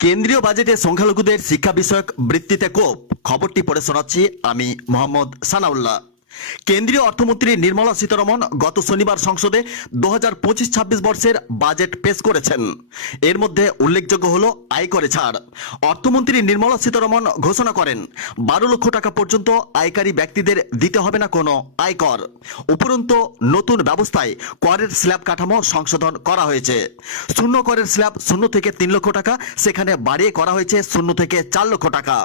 কেন্দ্রীয় বাজেটে সংখ্যালঘুদের শিক্ষা বিষয়ক বৃত্তিতে কোপ। খবরটি পড়ে শোনাচ্ছি আমি মোহাম্মদ সানাউল্লাহ। কেন্দ্রীয় অর্থমন্ত্রী নির্মলা সীতারমন গত শনিবার সংসদে দু হাজার পঁচিশ ছাব্বিশ বর্ষের বাজেট পেশ করেছেন। এর মধ্যে উল্লেখযোগ্য হল আয়করে ছাড়। অর্থমন্ত্রী নির্মলা সীতারমন ঘোষণা করেন, বারো লক্ষ টাকা পর্যন্ত আয়কারী ব্যক্তিদের দিতে হবে না কোনো আয়কর। উপরন্ত, নতুন ব্যবস্থায় করের স্ল্যাব কাঠামো সংশোধন করা হয়েছে। শূন্য করের স্ল্যাব শূন্য থেকে তিন লক্ষ টাকা, সেখানে বাড়িয়ে করা হয়েছে শূন্য থেকে চার লক্ষ টাকা।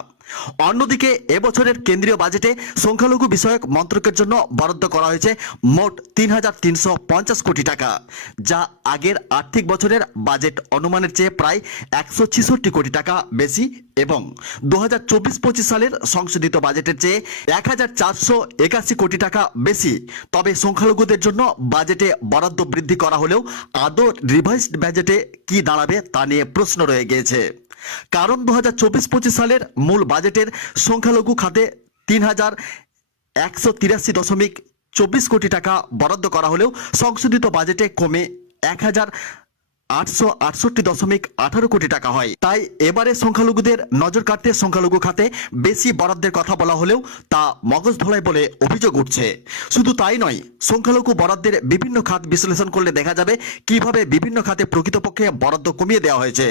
অন্যদিকে, এবছরের কেন্দ্রীয় বাজেটে সংখ্যালঘু বিষয়ক মন্ত্রকের জন্য বরাদ্দ করা হয়েছে মোট তিন হাজার তিনশো পঞ্চাশ কোটি টাকা, যা আগের আর্থিক বছরের বাজেট অনুমানের চেয়ে প্রায় একশো ছেষট্টি কোটি টাকা বেশি এবং দু হাজার চব্বিশ পঁচিশ সালের সংশোধিত বাজেটের চেয়ে এক হাজার চারশো একাশি কোটি টাকা বেশি। তবে সংখ্যালঘুদের জন্য বাজেটে বরাদ্দ বৃদ্ধি করা হলেও আদৌ রিভাইসড বাজেটে কি দাঁড়াবে তা নিয়ে প্রশ্ন রয়ে গিয়েছে। কারণ দু হাজার চব্বিশ পঁচিশ সালের মূল বাজেটের সংখ্যালঘু খাতে তিন হাজার একশো তিরাশি দশমিক চব্বিশ কোটি টাকা বরাদ্দ করা হলেও সংশোধিত বাজেটে কমে এক হাজার আটশো আটষট্টি দশমিক আঠারো কোটি টাকা হয়। তাই এবারে সংখ্যালঘুদের নজর কাটতে সংখ্যালঘু খাতে বেশি বরাদ্দের কথা বলা হলেও তা মগজ ধোলাই বলে অভিযোগ উঠছে। শুধু তাই নয়, সংখ্যালঘু বরাদ্দের বিভিন্ন খাত বিশ্লেষণ করলে দেখা যাবে কীভাবে বিভিন্ন খাতে প্রকৃতপক্ষে বরাদ্দ কমিয়ে দেওয়া হয়েছে।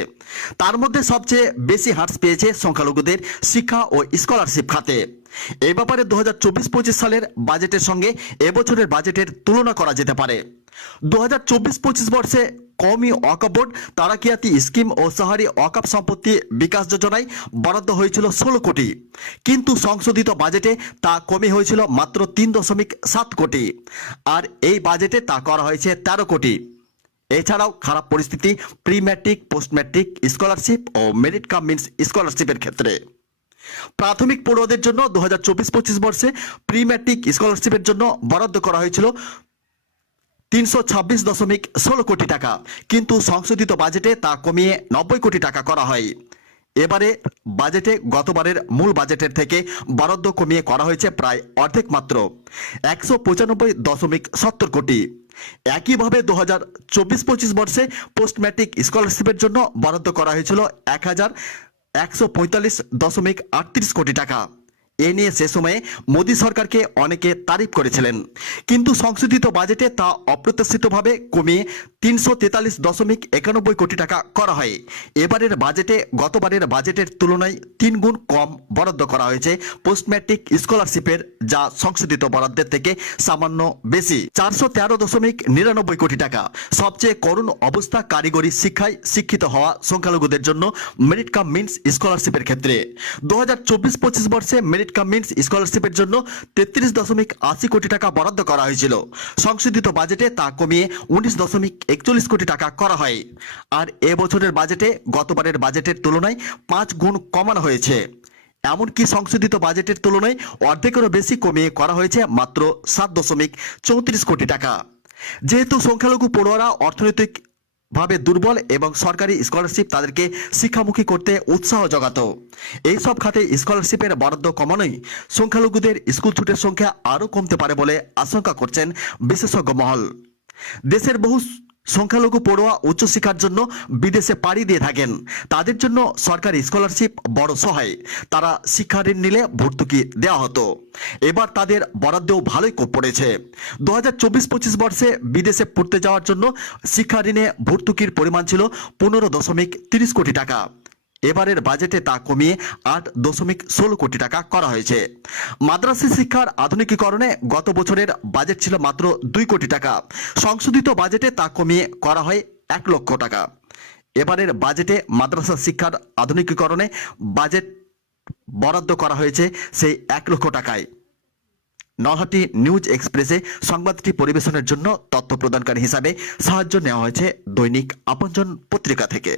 তার মধ্যে সবচেয়ে বেশি হ্রাস পেয়েছে সংখ্যালঘুদের শিক্ষা ও স্কলারশিপ খাতে। এ ব্যাপারে দু হাজার চব্বিশ পঁচিশ সালের বাজেটের সঙ্গে এবছরের বাজেটের তুলনা করা যেতে পারে। দু হাজার চব্বিশ পঁচিশ বর্ষে কমি ওয়াকফ বোর্ড, তারাকিয়াতি স্কিম ও সাহারি ওয়াকফ সম্পত্তি বিকাশ যোজনায় বরাদ্দ হয়েছিল ষোলো কোটি। কিন্তু সংশোধিত বাজেটে তা কমে হয়েছিল মাত্র তিন দশমিক সাত কোটি। আর এই বাজেটে তা করা হয়েছে তেরো কোটি। এছাড়াও খারাপ পরিস্থিতি pre matric post matric scholarship ও মেরিট কাম মিন্স স্কলারশিপের ক্ষেত্রে। প্রাথমিক পড়ুয়াদের জন্য দু হাজার চব্বিশ পঁচিশ বর্ষে প্রি ম্যাট্রিক স্কলারশিপের জন্য বরাদ্দ করা হয়েছিল তিনশো ছাব্বিশ দশমিক ষোলো কোটি টাকা। কিন্তু সংশোধিত বাজেটে তা কমিয়ে নব্বই কোটি টাকা করা হয়। এবারে বাজেটে গতবারের মূল বাজেটের থেকে বরাদ্দ কমিয়ে করা হয়েছে প্রায় অর্ধেক মাত্র, একশো পঁচানব্বই দশমিক সত্তর কোটি। একইভাবে দু হাজার চব্বিশ পঁচিশ বর্ষে পোস্ট ম্যাট্রিক স্কলারশিপের জন্য বরাদ্দ করা হয়েছিল এক হাজার একশো পঁয়তাল্লিশ দশমিক আটত্রিশ কোটি টাকা। এ নিয়ে সে সময়ে মোদী সরকারকে অনেকে তারিফ করেছিলেন। কিন্তু সংশোধিত বাজেটে তা অপ্রত্যাশিতভাবে কমিয়ে তিনশো তেতাল্লিশ দশমিক একানব্বই কোটি টাকা করা হয়। এবারের বাজেটে, গতবারের বাজেটের তুলনায় তিন গুণ কম বরাদ্দ করা হয়েছে পোস্ট ম্যাট্রিক স্কলারশিপের, যা সংশোধিত বরাদ্দের থেকে সামান্য বেশি। চারশো তেরো দশমিক নিরানব্বই কোটি টাকা। সবচেয়ে করুণ অবস্থা কারিগরি শিক্ষায় শিক্ষিত হওয়া সংখ্যালঘুদের জন্য মেরিট কাম মিন্স স্কলারশিপের ক্ষেত্রে। দু হাজার চব্বিশ পঁচিশ বর্ষে মেরিট কাম মিন্স স্কলারশিপের জন্য তেত্রিশ দশমিক আশি কোটি টাকা বরাদ্দ করা হয়েছিল। সংশোধিত বাজেটে তা কমিয়ে উনিশ দশমিক একচল্লিশ কোটি টাকা করা হয়। আর এবছরের বাজেটে, গতবারের বাজেটের তুলনায় পাঁচ গুণ কমানো হয়েছে। এমনকি সংশোধিত বাজেটের তুলনায় অর্ধেকেরও বেশি কমিয়ে করা হয়েছে মাত্র সাত দশমিক চৌত্রিশ কোটি টাকা। যেহেতু সংখ্যালঘু পড়ুয়ারা অর্থনৈতিক ভাবে দুর্বল এবং সরকারি স্কলারশিপ তাদেরকে শিক্ষামুখী করতে উৎসাহ জগাতো। এই সব খাতে স্কলারশিপের বরাদ্দ কমানোই সংখ্যালঘুদের স্কুল ছুটের সংখ্যা আরও কমতে পারে বলে আশঙ্কা করছেন বিশেষজ্ঞ মহল। দেশের বহু সংখ্যালঘু পড়ুয়া উচ্চশিক্ষার জন্য বিদেশে পাড়ি দিয়ে থাকেন। তাদের জন্য সরকারি স্কলারশিপ বড় সহায়। তারা শিক্ষা ঋণ নিলে ভর্তুকি দেওয়া হতো। এবার তাদের বরাদ্দেও ভালোই কোপ পড়েছে। দু হাজার চব্বিশ পঁচিশ বর্ষে বিদেশে পড়তে যাওয়ার জন্য শিক্ষা ঋণে ভর্তুকির পরিমাণ ছিল পনেরো দশমিক তিরিশ কোটি টাকা। এবারের বাজেটে তা কমিয়ে আট দশমিক ষোলো কোটি টাকা করা হয়েছে। মাদ্রাসা শিক্ষার আধুনিকীকরণে গত বছরের বাজেট ছিল মাত্র দুই কোটি টাকা। সংশোধিত বাজেটে তা কমিয়ে করা হয় এক লক্ষ টাকা। এবারের বাজেটে মাদ্রাসা শিক্ষার আধুনিকীকরণে বাজেট বরাদ্দ করা হয়েছে সেই এক লক্ষ টাকায়। নহাটি নিউজ এক্সপ্রেসে সংবাদটি পরিবেশনের জন্য তথ্য প্রদানকারী হিসাবে সাহায্য নেওয়া হয়েছে দৈনিক আপনজন পত্রিকা থেকে।